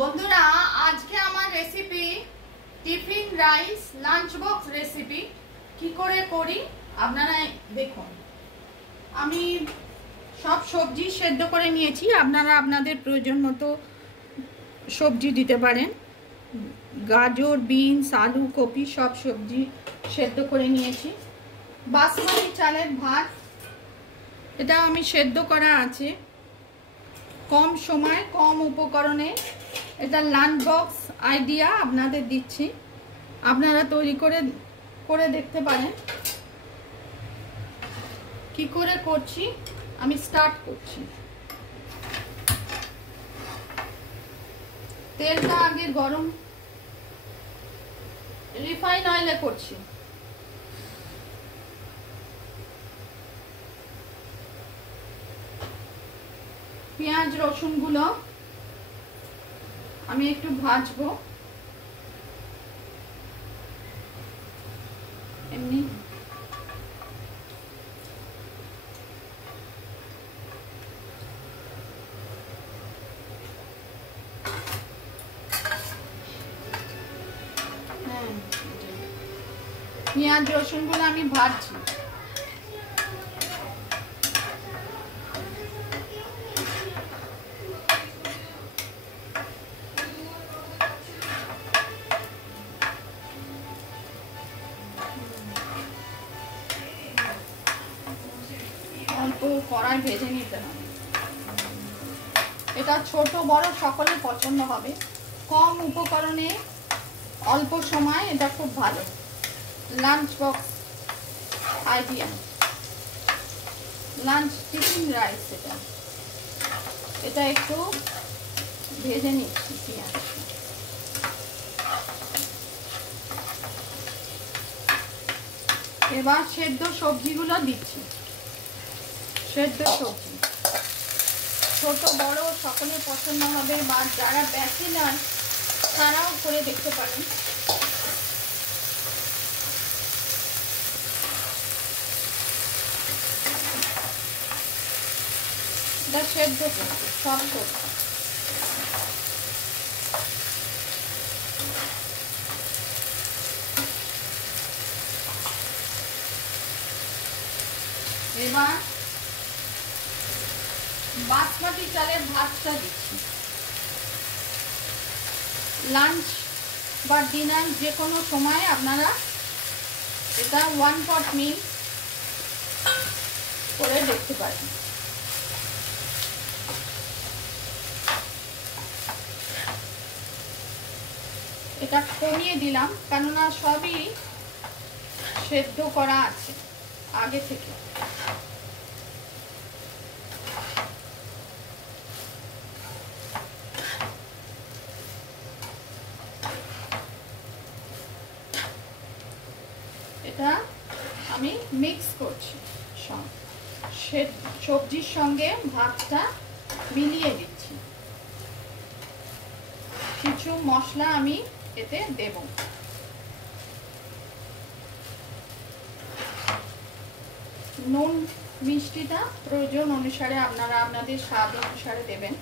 বন্ধুরা আজকে আমার recipe tiffin rice lunch box recipe কি করে করি আপনারা দেখুন। আমি সব সবজি সেদ্ধ করে নিয়েছি, আপনারা আপনাদের প্রয়োজন মতো সবজি দিতে পারেন। গাজর, বিনস, আলু, কপি সব সবজি সেদ্ধ করে নিয়েছি। বাসমতি চালের ভাত, এটা আমি সেদ্ধ করা আছে। কম সময় কম উপকরণে এটা লাঞ্চ বক্স আইডিয়া আপনাদের দিচ্ছি, আপনারা তৈরি করে দেখতে পারেন। কি করে করছি আমি স্টার্ট করছি। তেলটা আগে গরম, রিফাইন অয়েলে করছি। পেঁয়াজ রসুন গুলো আমি একটু ভাজবো, এমনি পেঁয়াজ রসুন গুলো আমি ভাজছি। অল্প কড়াই ভেজে নিতে হবে। এটা ছোট বড় সকলে পছন্দ হবে। কম উপকরণে অল্প সময়, এটা খুব ভালো lunch box idea. Lunch tiffin rice এটা একটু ভেজে নিচ্ছি পেঁয়াজ। এবার সেদ্ধ সবজিগুলো দিচ্ছি। সেদ্ধ সবজি ছোট বড় সকলে পছন্দ হবে, বা যারা ব্যাচেলার তারাও করে দেখতে পারেন। এটা সেদ্ধ করছি সব সবজি। এবার বাসমতি চালের ভাতটা দিচ্ছি। লাঞ্চ বা ডিনার যে কোনো সময় আপনারা এটা 1 পট মিল করে দেখতে পারেন। এটা কমিয়ে দিলাম কেননা সবই সেদ্ধ করা আছে আগে থেকে। এটা আমি মিক্স করছি, সবজির সঙ্গে ভাতটা মিলিয়ে দিচ্ছি। কিছু মশলা আমি এতে দেব। নুন মিষ্টিটা প্রয়োজন অনুসারে আপনারা আপনাদের স্বাদ অনুসারে দেবেন।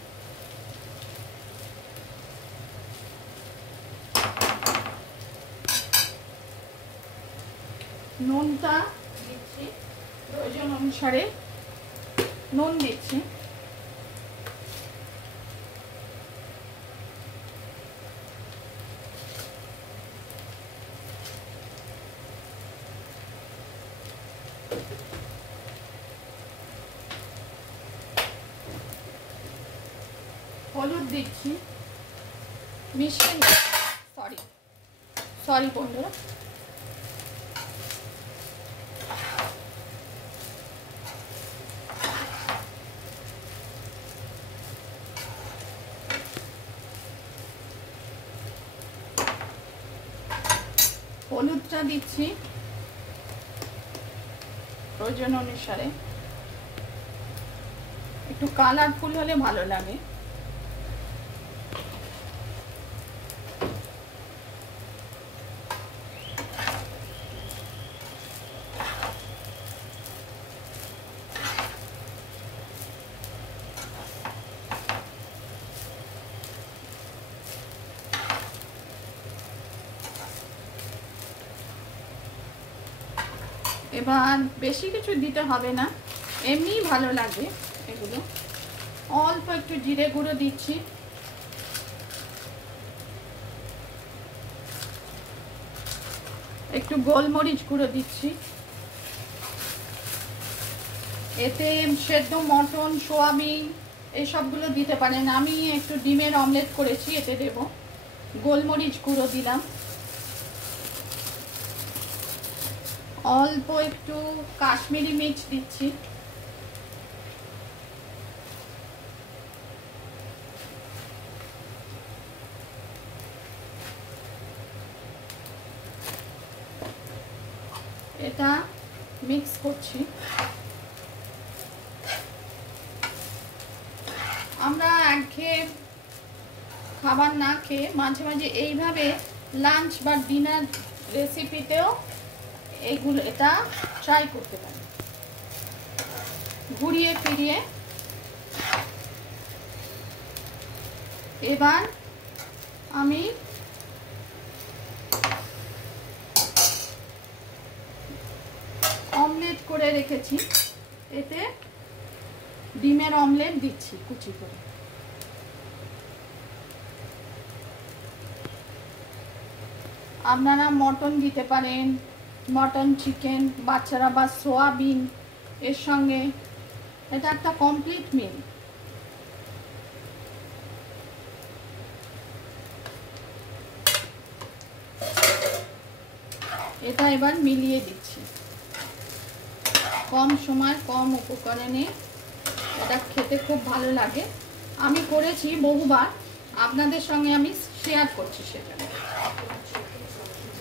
নুনটা দিচ্ছি প্রয়োজন অনুসারে, নুন দিচ্ছি। হলুদ দিচ্ছি, মিষ্টি সরি বন্ধুরা, হলুদটা দিচ্ছি প্রয়োজন অনুসারে। একটু কালারফুল হলে ভালো লাগে। এবার বেশি কিছু দিতে হবে না, এমনিই ভালো লাগে এগুলো। অল্প একটু জিরে গুঁড়ো দিচ্ছি, একটু গোলমরিচ গুঁড়ো দিচ্ছি। এতে সেদ্ধ মটন, সোয়াবিন এইসবগুলো দিতে পারেন। আমি একটু ডিমের অমলেট করেছি, এতে দেব। গোলমরিচ গুঁড়ো দিলাম, অল্প একটু কাশ্মীরি মির্চ দিচ্ছি, এটা মিক্স করছি। আমরা একঘেয়ে খাবার না খেয়ে মাঝে মাঝে এইভাবে লাঞ্চ বা ডিনার রেসিপিতেও এটা ট্রাই করতে পারি, ঘুরিয়ে ফিরিয়ে। এবার আমি অমলেট করে রেখেছি, এতে ডিমের অমলেট দিচ্ছি কুচি করে। আপনারা মটন দিতে পারেন, মটন, চিকেন, বাচ্চারা বা সোয়াবিন এর সঙ্গে। এটা একটা কমপ্লিট মিল। এটা এবার মিলিয়ে দিচ্ছি। কম সময় কম উপকরণে এটা খেতে খুব ভালো লাগে। আমি করেছি বহুবার, আপনাদের সঙ্গে আমি শেয়ার করছি সেটা।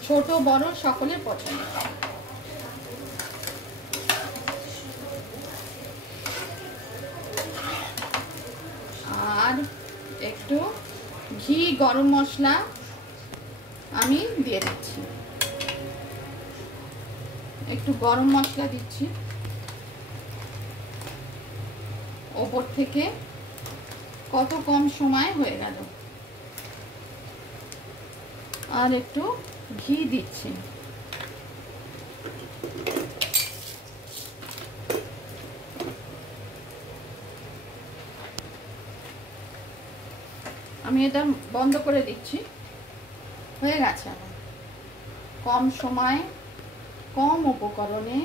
ছোট বড় সকলের পছন্দ। আর একটু ঘি, গরম মশলা আমি দিয়ে দিচ্ছি, একটু গরম মশলা দিচ্ছি ওপর থেকে। কত কম সময় হয়ে গেল। আর একটু ঘি দিচ্ছি। আমি এটা বন্ধ করে দিচ্ছি। হয়ে গেছে আমার। কম সময় কম উপকরণে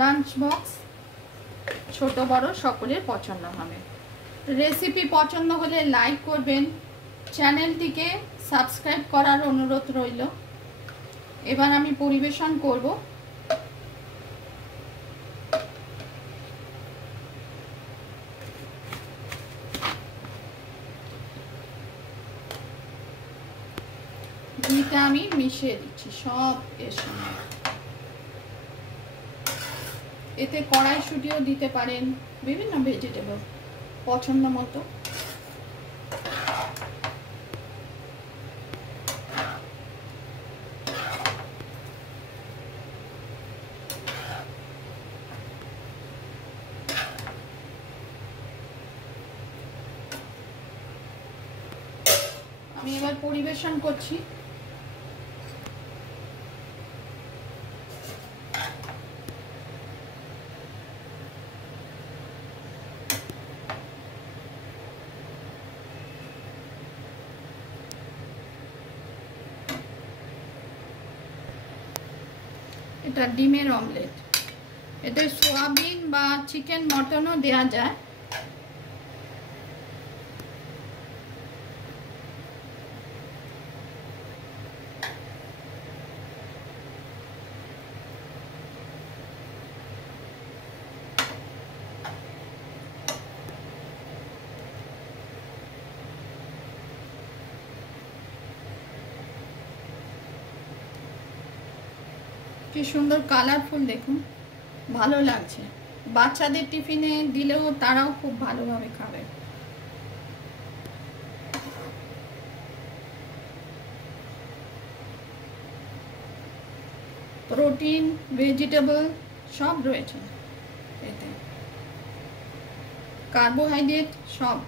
লাঞ্চ বক্স ছোট বড় সকলের পছন্দ হবে। রেসিপি পছন্দ হলে লাইক করবেন, চ্যানেলটিকে সাবস্ক্রাইব করার অনুরোধ রইল। এবার আমি পরিবেশন করব। ঘিটা আমি মিশিয়ে দিচ্ছি সব এর সঙ্গে। এতে কড়াইশুঁটিও দিতে পারেন, বিভিন্ন ভেজিটেবল পছন্দ মতো। আমি এবার পরিবেশন করছি। এটা ডিমের অমলেট। এতে সোয়াবিন বা চিকেন, মটনও দেওয়া যায়। কি সুন্দর কালারফুল, দেখুন, ভালো লাগছে। বাচ্চাদের টিফিনে দিলেও তারাও খুব ভালোভাবে খাবে। প্রোটিন, ভেজিটেবল সব রয়েছে এতে, কার্বোহাইড্রেট সব।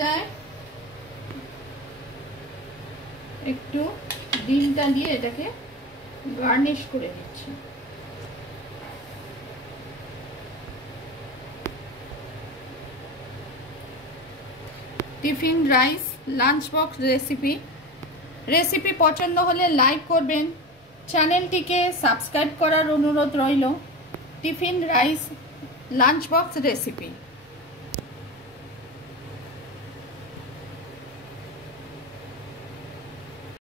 এটায় একটু ডিমটা দিয়ে এটাকে গার্নিশ করে দিচ্ছি। Tiffin rice lunch box recipe পছন্দ হলে লাইক করবেন, চ্যানেলটিকে সাবস্ক্রাইব করার অনুরোধ রইল। Tiffin rice lunch box recipe.